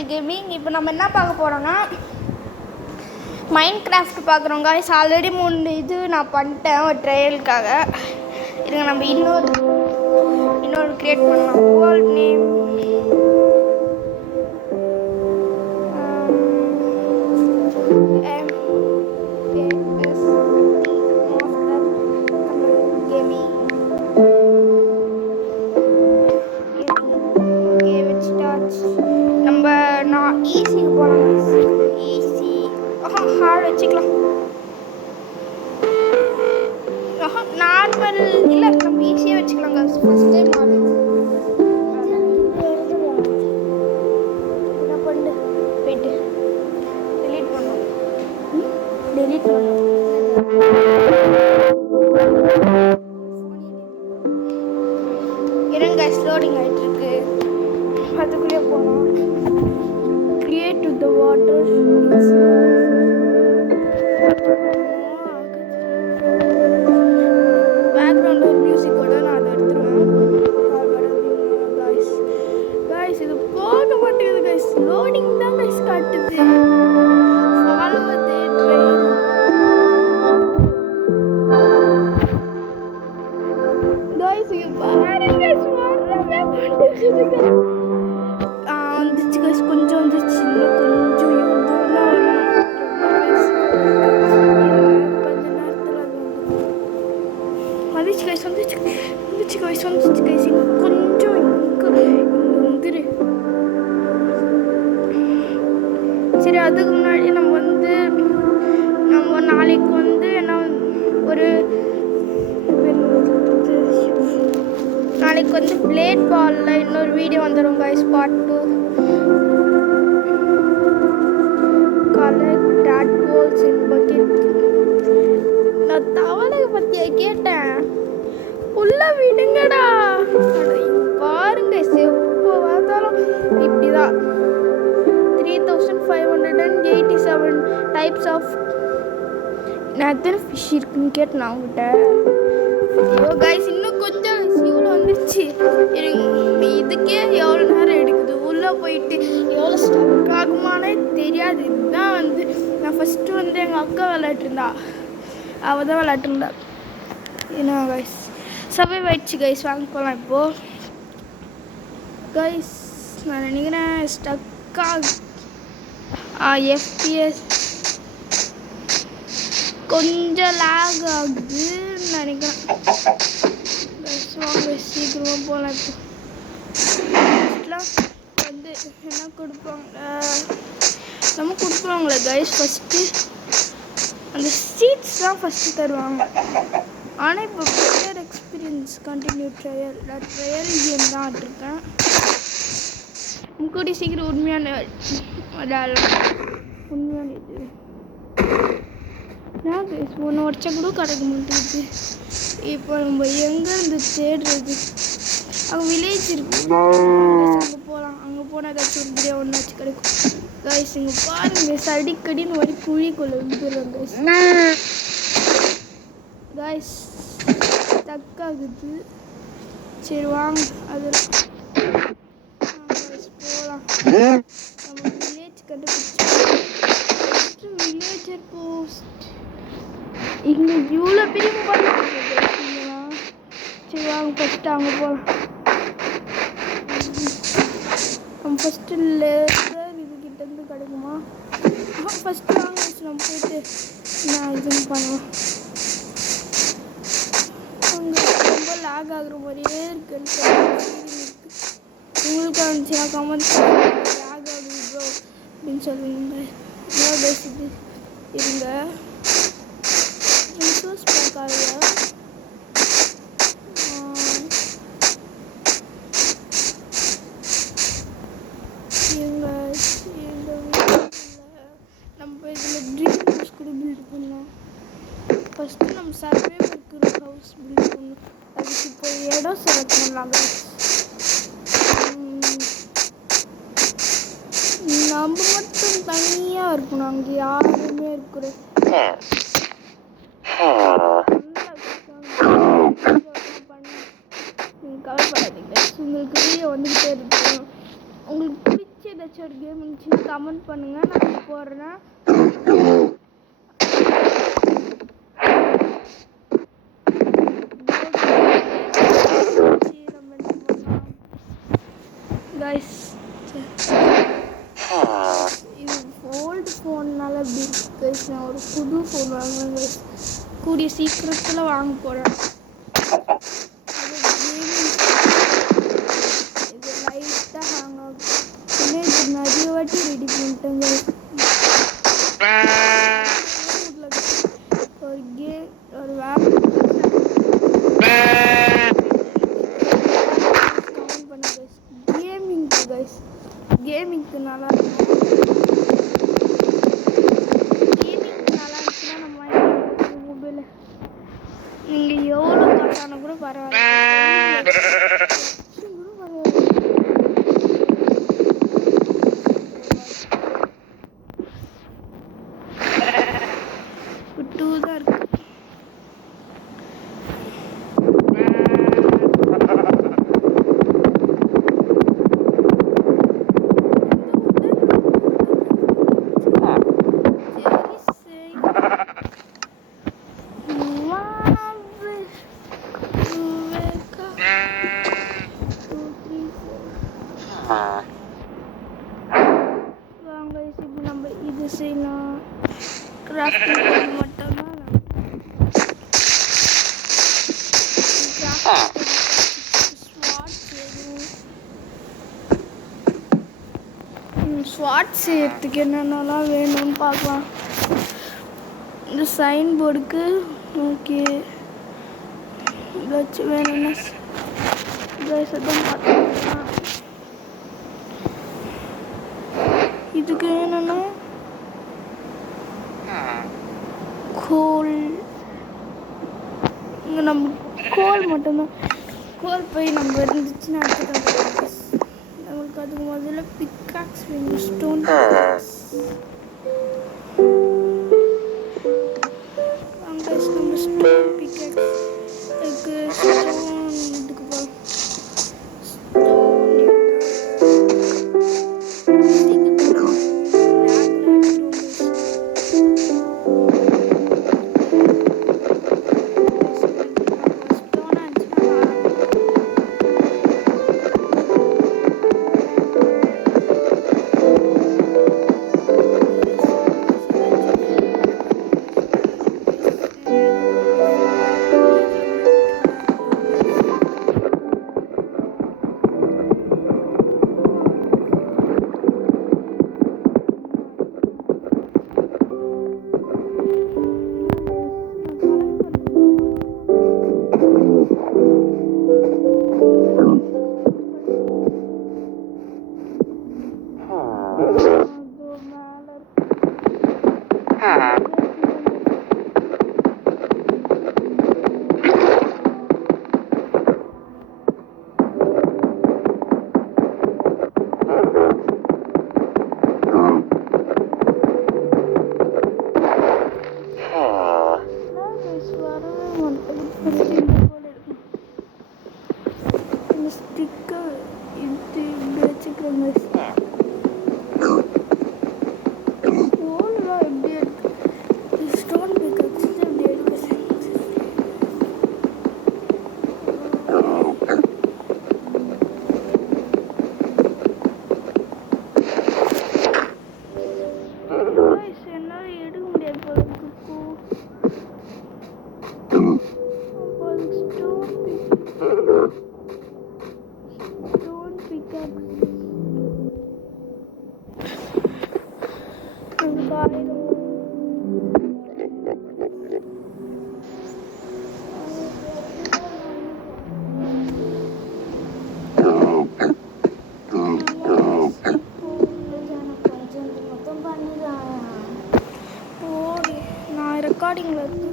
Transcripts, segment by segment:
Devil Gaming. இப்போ நம்ம என்ன பார்க்க போறோம்னா மைன்கிராஃப்ட் பார்க்குறோம் गाइस. ஆல்ரெடி 3 இது நான் பண்ணிட்டேன் ஒரு ட்ரையலுக்காக. இருங்க நம்ம இன்னொரு கிரியேட் பண்ணலாம். வேர்ல்ட் நேம் ஈஸிக்கு போகலாம். ஈஸி ஹார்ட் வச்சுக்கலாம். நார்மல் இல்லை நம்ம ஈஸியாக வச்சுக்கலாம். ஃபஸ்ட் டைம் என்ன பண்ணு போயிட்டு டெலீட் பண்ணணும். இருங்க லோடிங் ஆகிட்டு இருக்கு. அதுக்குள்ளேயே போகலாம். Create to the water. Background music கூட நான் எடுத்துருவேன். guys இது போக மாட்டேங்குது guys. லோடிங் தான் guys காட்டுது. follow the train. guys இது பாருங்க guys வரவே மாட்டேங்குது. வந்துச்சு guys கொஞ்சம் வந்துச்சு. கொஞ்சம் வந்துச்சு guys கொஞ்சம் வந்துரு. சரி அதுக்கு முன்னாடி நம்ம நாளைக்கு என்ன ஒரு நாளைக்கு பிளேட் பால்ல இன்னொரு வீடியோ வந்துடும் guys part 2. collect tadpoles in bucket. நான் தவளை பத்தியா கேட்டேன். உள்ள விடுங்கடா. பாருங்க எப்போ பார்த்தாலும் இப்படிதான். 3587 டைப்ஸ் ஆஃப் எத்தனை ஃபிஷ் இருக்குன்னு கேட்டேன் அவங்ககிட்ட. ஐயோ கைஸ் இன்னும் கொஞ்சம் இவ்வளோ வந்துருச்சு. இதுக்கே எவ்வளோ நேரம் எடுக்குது. உள்ளே போயிட்டு எவ்வளோ ஸ்டக் ஆகுமானே தெரியாது. இதுதான் நான் ஃபஸ்ட்டு எங்கள் அக்கா விளையாட்டுருந்தா. அவள் தான் விளையாட்டுருந்தா. என்ன கைஸ் சர்வைவ் ஆயிடுச்சு கைஸ். வாங்க போகலாம் இப்போது. கைஸ் நான் நினைக்கிறேன் ஸ்டக்காக எஃப்பிஎஸ் கொஞ்சம் லேக் ஆகுதுன்னு நினைக்கிறேன். வாங்க சீக்கிரமாக போகலாம். இப்போ என்ன கொடுப்பாங்க நம்ம கொடுக்குறோங்களே கைஸ். ஃபஸ்ட்டு அந்த சீட்ஸ் தான் ஃபஸ்ட்டு தருவாங்க. ஆனால் இப்போ better experience continue trial game தான் ஆட்டிருக்கேன். முக்கூடி சீக்கிரம் உண்மையான இது நான் கைஸ் ஒன்று உடச்சா கூட கிடைக்க மாட்டேங்குது. இப்போ நம்ம எங்கேருந்து தேடுறது? அங்கே வில்லேஜ் இருக்கு. அங்கே போகலாம். அங்கே போனால் ஏதாச்சும் ஒரு பிரியா ஒன்றாச்சு கிடைக்கும். கைஸ் இங்கே பாருங்க அடிக்கடின்னு ஒரு குழிக்குள்ள விழுந்துடும் கைஸ். கைஸ் ஸ்டக் ஆகுது. சரி வாங்க அதில் போகலாம். நம்ம வில்லேஜ் கண்டுபிடிச்சோம். வில்லேஜர் போஸ்ட் இங்கே இவ்வளோ பெரிய போகலாம். சரி வாங்க ஃபஸ்ட்டு அங்கே போகலாம். நம்ம ஃபஸ்ட்டு லேசர் இதுக்கிட்டேருந்து கிடைக்குமா? ஃபஸ்ட்டு வாங்க நம்ம போயிட்டு நான் இதுன்னு பண்ணுவோம். அங்கே ரொம்ப லேக் ஆகுற மாதிரியே இருக்குன்னு உங்களுக்கு வந்துச்சுன்னா கமெண்ட்ஸ் லேக் ஆகுது ப்ரோ அப்படின்னு சொல்லுங்க. என்ன பேசுது இருங்க. ரிசோர்ஸ் பார்க்காத நம்ம இதில் ட்ரீம் ஹவுஸ் கூட பில்ட் பண்ணலாம். ஃபஸ்ட்டு நம்ம சர்வேவருக்கு ஒரு ஹவுஸ் பில்ட் பண்ணணும். அதுக்கு இப்போ இடம் செலக்ட் பண்ணலாம். நம்ம மட்டும் தனியாக இருக்கணும். அங்கே யாருமே இருக்கிற நீங்கள் கவலைப்படாதீங்க. உங்களுக்கு வீடியோ வந்துக்கிட்டே இருக்கும். உங்களுக்கு பிடிச்ச ஏதாச்சும் ஒரு கேம் இருந்துச்சுன்னா கமெண்ட் பண்ணுங்கள், நான் போடுறேன். கைஸ் இது ஓல்டு ஃபோன்னால அப்படி இருக்கு கைஸ். நான் ஒரு புது ஃபோன் வாங்குவேன் கைஸ், கூடிய சீக்கிரத்தில் வாங்க போகிறேன். இது லைட்டாக ஹேங் ஆகும். இன்னும் இது நிறைய வாட்டி ரெடி பண்ணிட்டேங்க. ஒரு கேம் ஒரு கமெண்ட் பண்ணுங்க கைஸ். கேமிங்க்கு நல்லா இருக்கும். கேமிங்க்கு நல்லா இருந்துச்சுன்னா நம்ம மொபைலில் நீங்கள் எவ்வளோ காட்டான கூட பரவாயில்ல. டூ தான் இருக்கு. வாங்க இப்போ நம்ம இது செய்யலாம். கிராஃப்டிங் மட்டும்தான் ஸ்வாட் செய்யறதுக்கு என்னென்னலாம் வேணும்னு பார்க்கலாம். இந்த சைன் போர்டுக்கு ஓகே வச்சு வேணும்னா தான் பார்த்துக்கலாம். இதுக்கு என்னென்னா கோல், இங்கே நம்ம கோல் மட்டும்தான். கோல் போய் நம்ம இருந்துச்சுன்னா எடுத்துக்கலாம். நம்மளுக்கு அதுக்கு முதல்ல பிக்காக்ஸ் வேணும், ஸ்டோன் பிக்காக்ஸ். அங்கே நம்ம ஸ்டோன் பிக்காக்ஸ் இதுக்கு ஸ்டோன் இதுக்கு போகலாம். ரெக்கார்டிங்கில் இருக்கு.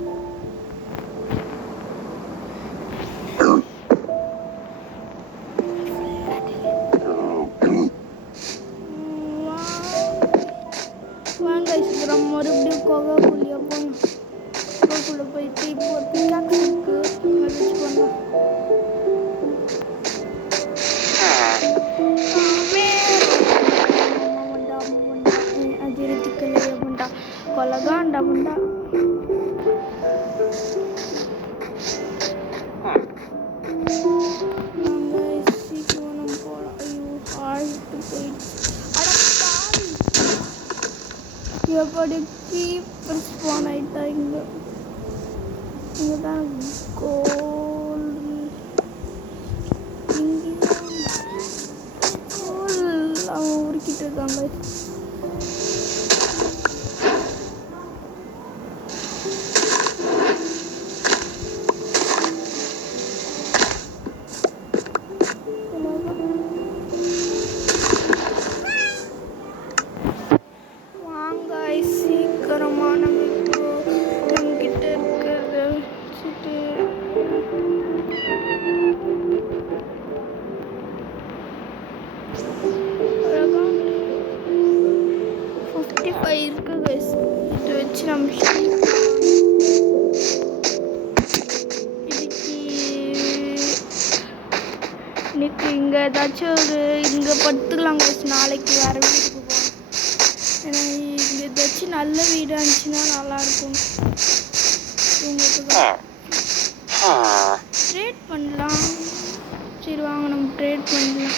வாங்க சீக்கிரம் மறுபடியும் கோகாக்குள்ளே போகணும். கோகாக்குள்ளே போயிட்டு இப்போ ஒரு பிக்காக்ஸ் இருக்கு, வச்சு பண்ணலாம். கொலகாண்டா முண்டா. நாங்கள் சீக்கிரம் நம்ம போகலாம். ஐயோ ஆழ்த்து போயிடுச்சு. எப்படி கீப்பர் ஸ்பான் ஆயிட்டா இங்கே. இங்கே தான் கோல். இங்கே கோல் அவன் உருக்கிட்டு இருக்காங்க. இருக்கு guys. இது வச்சு நம்ம இன்னைக்கு இங்கே ஏதாச்சும் ஒரு இங்கே படுத்துக்கலாம் guys. நாளைக்கு வேறு வீட்டுக்கு போகணும். ஏன்னா இங்கே ஏதாச்சும் நல்ல வீடு இருந்துச்சுன்னா நல்லாயிருக்கும். ட்ரேட் பண்ணலாம். சரி வாங்க நம்ம ட்ரேட் பண்ணலாம்.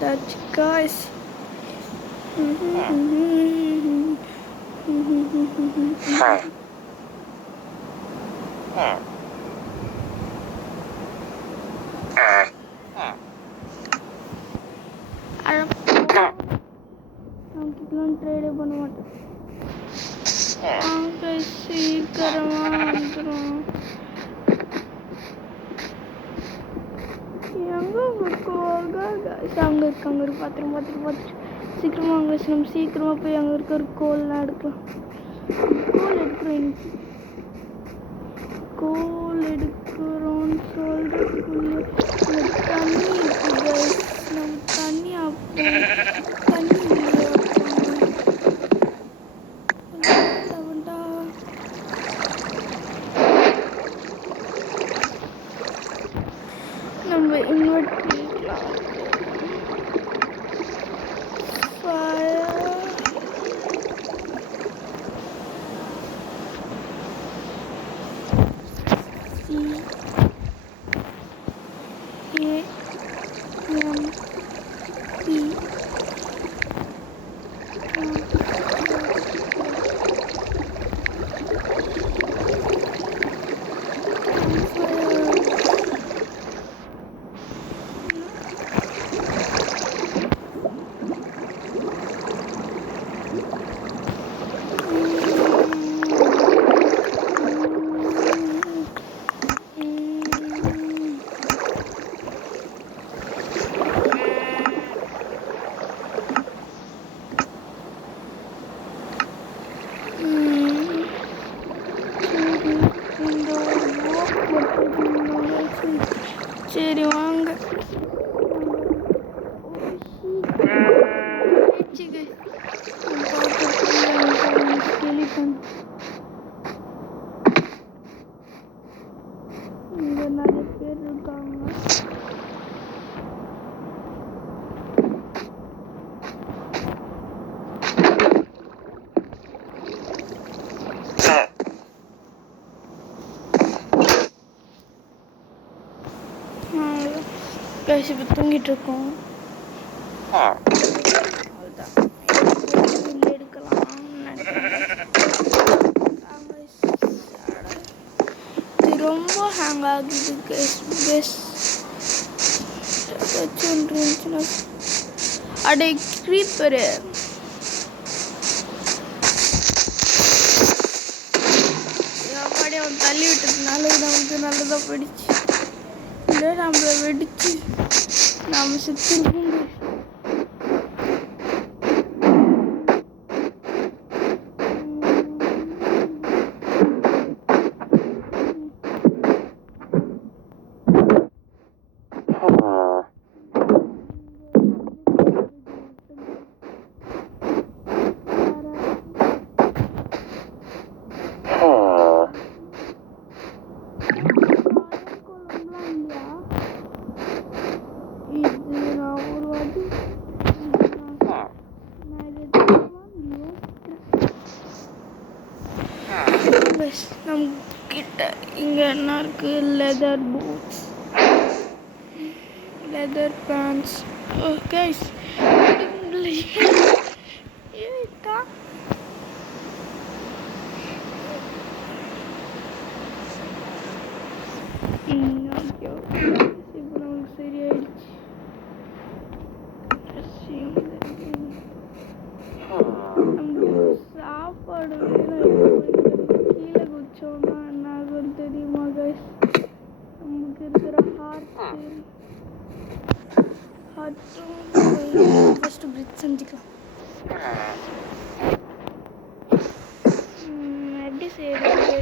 That's guys. நமக்கு ட்ரேட் பண்ண மாட்டோம். சீக்கிரமா வந்துடும். அங்கே இருக்காங்க ஒரு பார்த்துட்டு சீக்கிரமாக அங்கே நம்ம சீக்கிரமாக போய் அங்கே இருக்க ஒரு கோல்லாம் எடுக்கலாம். கோல் எடுக்கிறோம். இன்னைக்கு கோல் எடுக்கிறோன்னு சொல்கிறதுக்குள்ளே தண்ணி இருக்குது. நம்ம தண்ணி தண்ணி நம்ம இன்வெர்ட் பண்ணிக்கலாம். சரி வாங்க. இங்க நிறைய பேர் இருக்காங்க. இப்போ தூங்கிட்டு இருக்கோம். எடுக்கலாம். இது ரொம்ப ஹேங் ஆகுது. அடே க்ரீப்பரு அவன் தள்ளி விட்டதுனால நமக்கு நல்லதாக போயிடுச்சு. இல்லை நம்மளை வெடிச்சு நாம் சுற்றி இங்கே என்ன இருக்குது? Leather boots, leather pants. Okay இப்போ நமக்கு சரியாயிடுச்சு. நம்மளுக்கு சாப்பாடு வேணும். கீழே குச்சோம்னா என்ன ஆகும் தெரியுமா கைஸ்? நமக்கு இருக்கிற ஹார்ட்டும் ஃபஸ்ட்டு பிரிட்ஜ் செஞ்சுக்கலாம். எப்படி செய்யறது?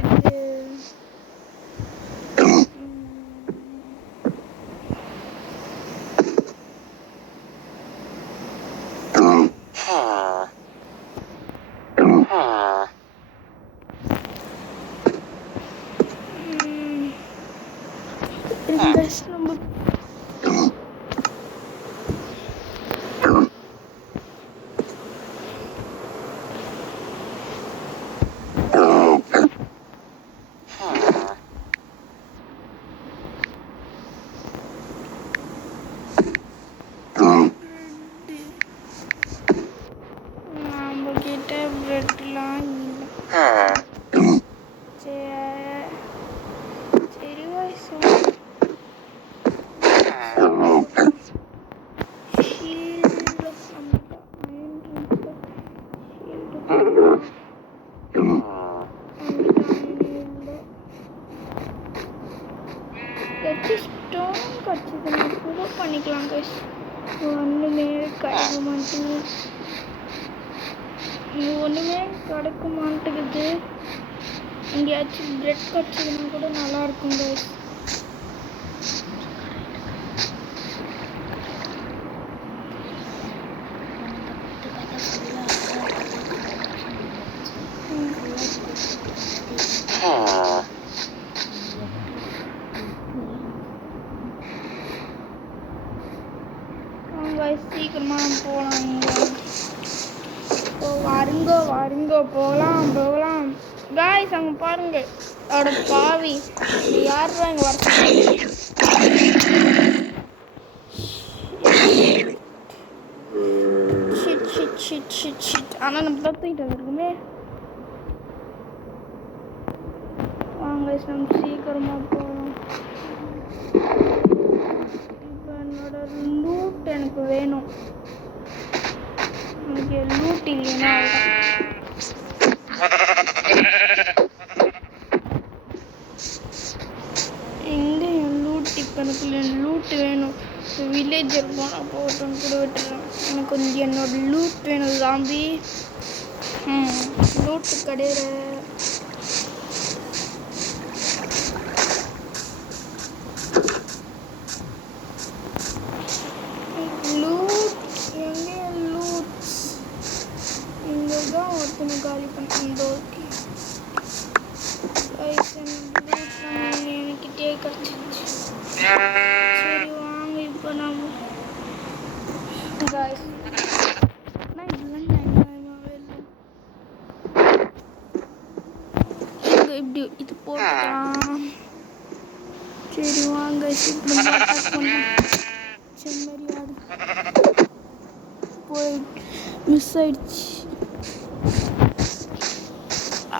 நம்ம கிட்ட பிரெட்லாம் சரி வயசு ஸ்டோன் கிடச்சிதுன்னா கூட பண்ணிக்கலாம் கைஸ். ஒன்றுமே கிடைக்க மாட்டேங்குது. ஒன்றுமே கிடைக்க மாட்டேங்குது. எங்கேயாச்சும் பிரெட் கிடச்சிதுன்னா கூட நல்லாயிருக்கும் கைஸ். சீக்கிரமா போகலாம். வாருங்கோ போகலாம். காய்ஸ் அங்கே பாருங்க, அவட பாவி யார் தான் இங்கே வர? ஆனால் நம்ம தான் தூக்கிட்டு வந்துருக்குமே. வாங்க நம்ம சீக்கிரமாக போகலாம். இப்போ என்னோட லூட் எனக்கு வேணும். எனக்கு லூட் இல்லைன்னா எங்கே என் லூட்? இப்போ எனக்கு லூட் வேணும். வில்லேஜர் போனால் போட்டோன்னு கூட விட்டுறேன். எனக்கு கொஞ்சம் என்னோட லூட் வேணும். ஜாம்பி லூட்டு கிடையாது. காலி பண்ண என்கிட்டே கிடச்சிச்சு. சரி வாங்க இப்போ நம்ம இப்படி இது போட்டுக்கலாம். சரி வாங்க செம்மறியாடு போய் மிஸ் ஆயிடுச்சு.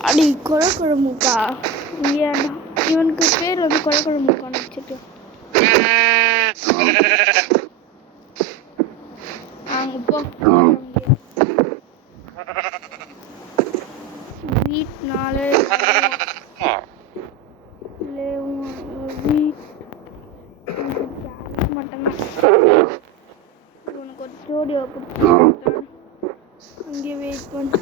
அடி குழம்புக்கா ஏன்டா இவனுக்கு பேர் வந்து குழம்புக்கான்னு வச்சுட்டு அங்கே போ. வீட்னால மட்டும்தான் உனக்கு ஒரு ஜோடியை பிடிச்சி அங்கே வெயிட் பண்ணு.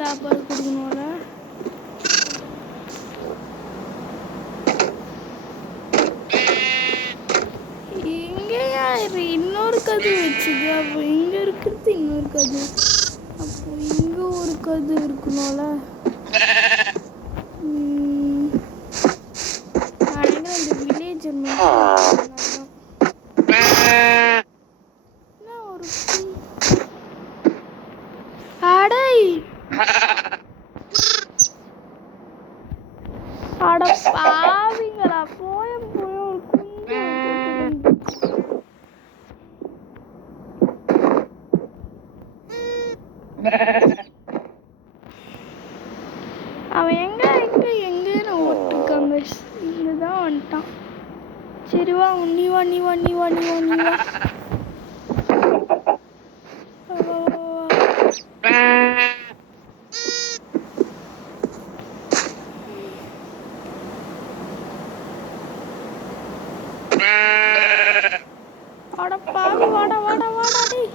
சாப்பாடு கொடுக்கணும்ல. இங்கேயா இன்னொரு கது வச்சுது. அப்போ இங்கே இருக்கிறது இன்னொரு கது. அப்போ இங்கே ஒரு கது இருக்கணும்ல. நினைக்கிறேன் இந்த வில்லேஜ் என்ன ஒரு அடை அட பாவிங்களா போயும் போயும் அவன் எங்க எங்க எங்கன்னு ஓட்டிருக்காங்க. இங்கதான் வந்துட்டான். சரி வா நீ வா நீ வா நீ வா நீ வா நீ வா. அட பாவி வாடா வாடா வாடா டேய்.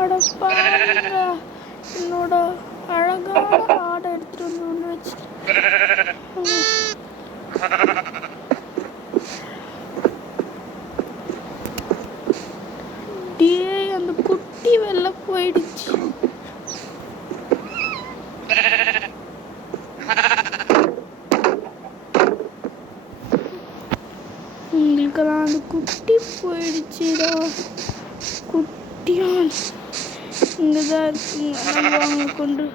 அட பாவிங்க என்னோட அழகான ஆடை எடுத்துட்டு வந்து ஒன்று வச்சுட்டு அந்த குட்டி வெளில போயிடுச்சு. உங்களுக்கெல்லாம் அந்த குட்டி போயிடுச்சுடா. குட்டியா இங்கதான் இருக்குங்க. வாங்க கொண்டு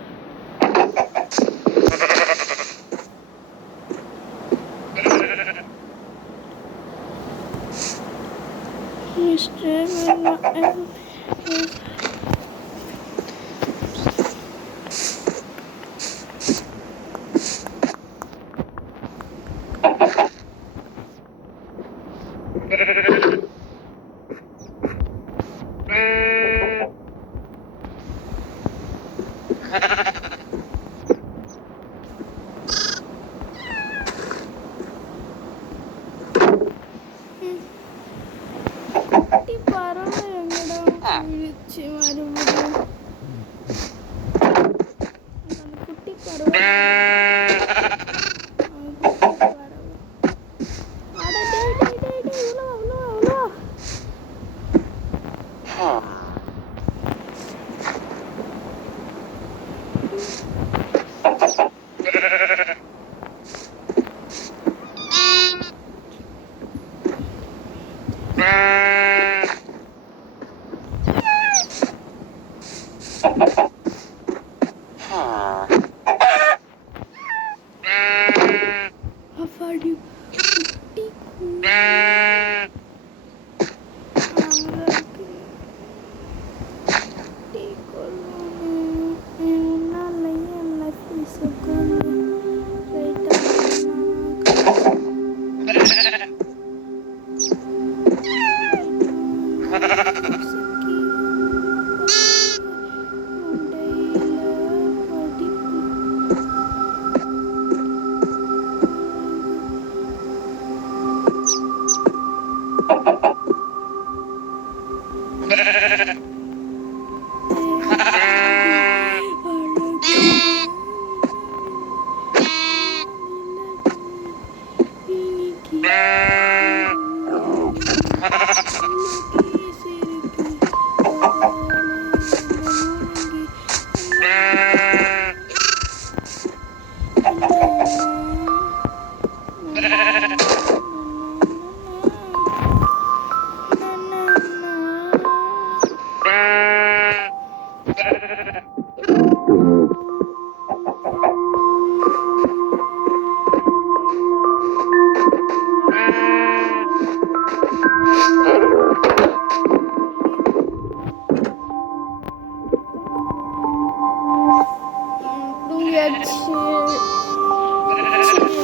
குட்டி பறவை எங்கடா போயிடுச்சு மறுபடியும். அந்த குட்டி பறவை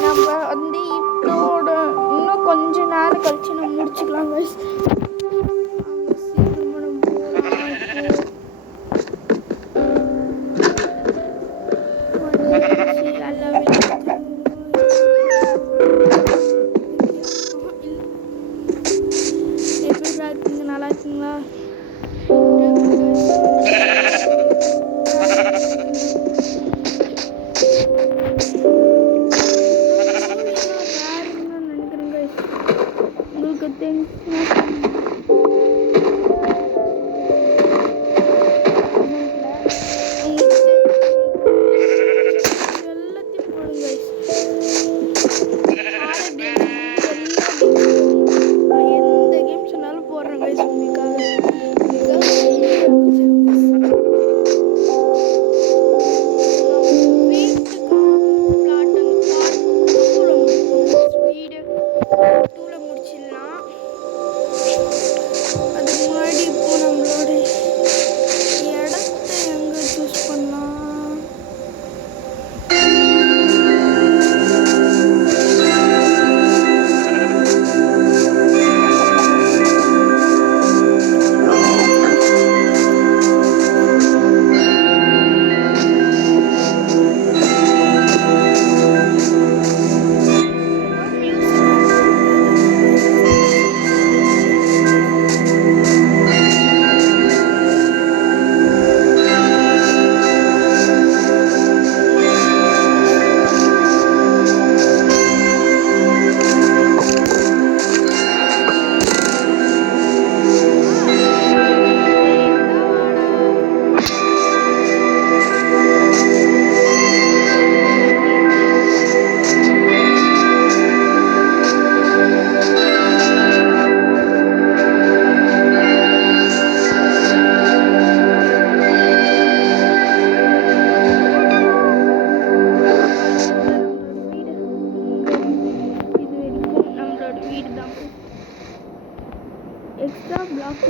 நம்ம வந்து இதோட இன்னும் கொஞ்ச நேரம் கழிச்சு நம்ம முடிச்சுக்கலாம் guys. நல்லா இருக்குங்களா? உங்களுக்கு தெரிஞ்சுன்னா எல்லாத்தையும் போடுங்க. எந்த கேம் சொன்னாலும் போடுறேன் guys உங்களுக்காக. அதுக்கு முன்னாடி இப்போ நம்மளோட இடத்த எங்க சூஸ் பண்ணலாம்? எக்ஸ்ட்ரா பிளாக்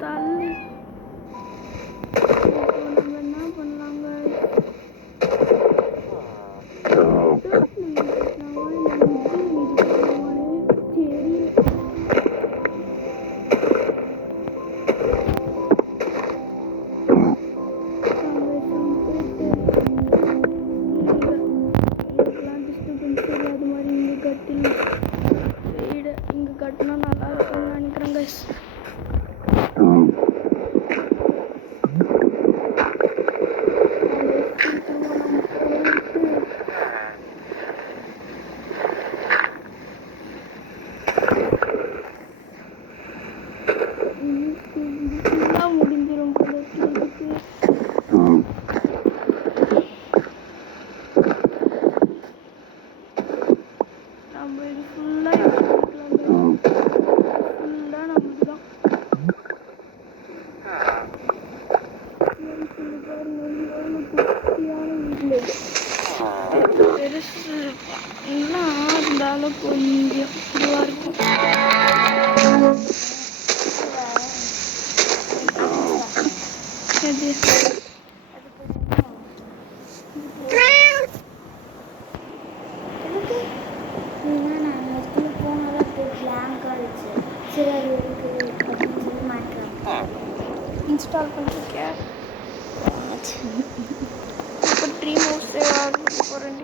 தள்ளி நம்ம என்ன பண்ணலாங்க? இங்க கட்டினா நல்லா இருக்கும்னு நினைக்கிறேன் guys. முடிஞ்சிடும் போல இருக்கு. நம்ம இது ஃபுல்லா ஃபுல்லா நம்மளுக்கு தான். பெருசு இருந்தாலும் கொஞ்சம் இதுவாக இருக்கும். இது இன்ஸ்டால் பண்ணிருக்கேன். இப்போ ட்ரீம் ஹவுஸ் போகிறேன்.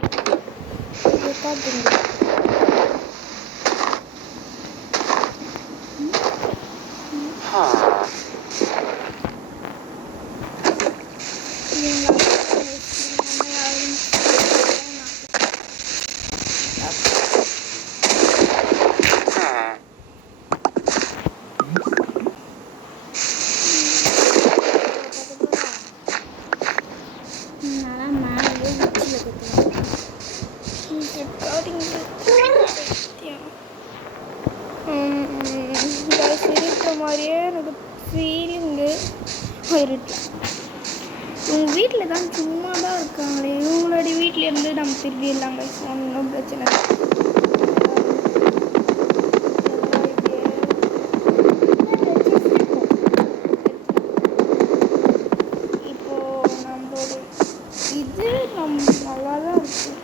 மாதிரியே எனக்கு ஃபீலிங்கு போயிடுச்சு. இவங்க வீட்டில் தான் சும்மா தான் இருக்காங்களே. இவங்களோட வீட்டிலேருந்து நம்ம திரும்பிடலாங்க. ஒன்றும் பிரச்சனை இல்லை. இப்போது நம்மளோட இது நல்லா தான் இருக்குது.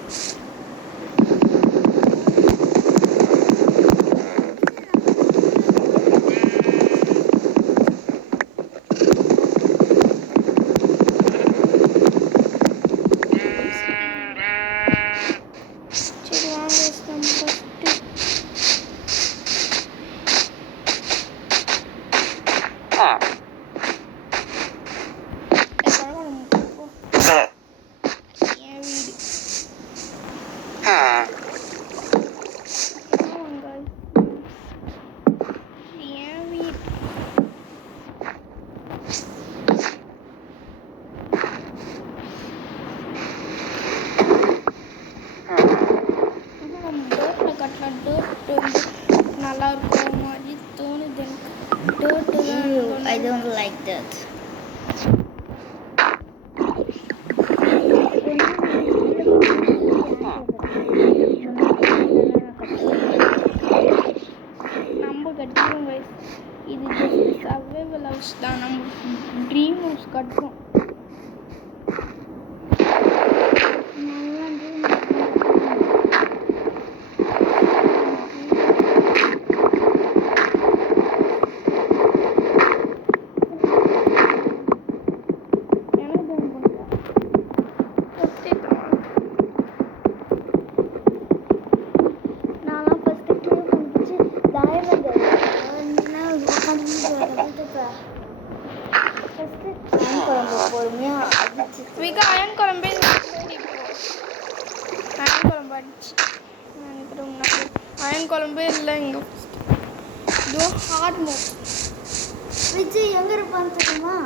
நான் டோட்டு வந்து நல்லா இருக்கும் மாதிரி தோணுது எனக்கு. டோட்டு தான் I don't like that. நம்ம கட்டிடுவோம் guys. இது ஜஸ்ட் சர்வைவல் ஹவுஸ் தான், நம்ம ட்ரீம் ஹவுஸ் கட்டுறோம். அயன் குழம்பே அயன் குழம்பு அடிச்சு அயன் குழம்பே இல்லை இங்கே. இதோ ஹார்ட் மோட் விஜய் எங்க இருப்பான்னு தெரியுமா?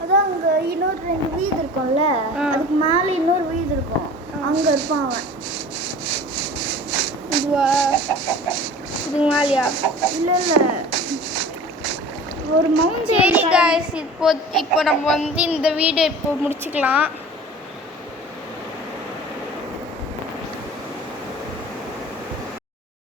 அதான் அங்க இன்னொரு 2 வீடு இருக்கும்ல, அதுக்கு மேல இன்னொரு வீடு இருக்கும், அங்க இருப்பான் அவன். இதுவா? இதுக்கு மேலையா? இல்ல இல்ல ஒரு மவுண்ட். சரி காய்ஸ், இப்போ நம்ம வந்து இந்த வீடியோ இப்போ முடிச்சுக்கலாம்.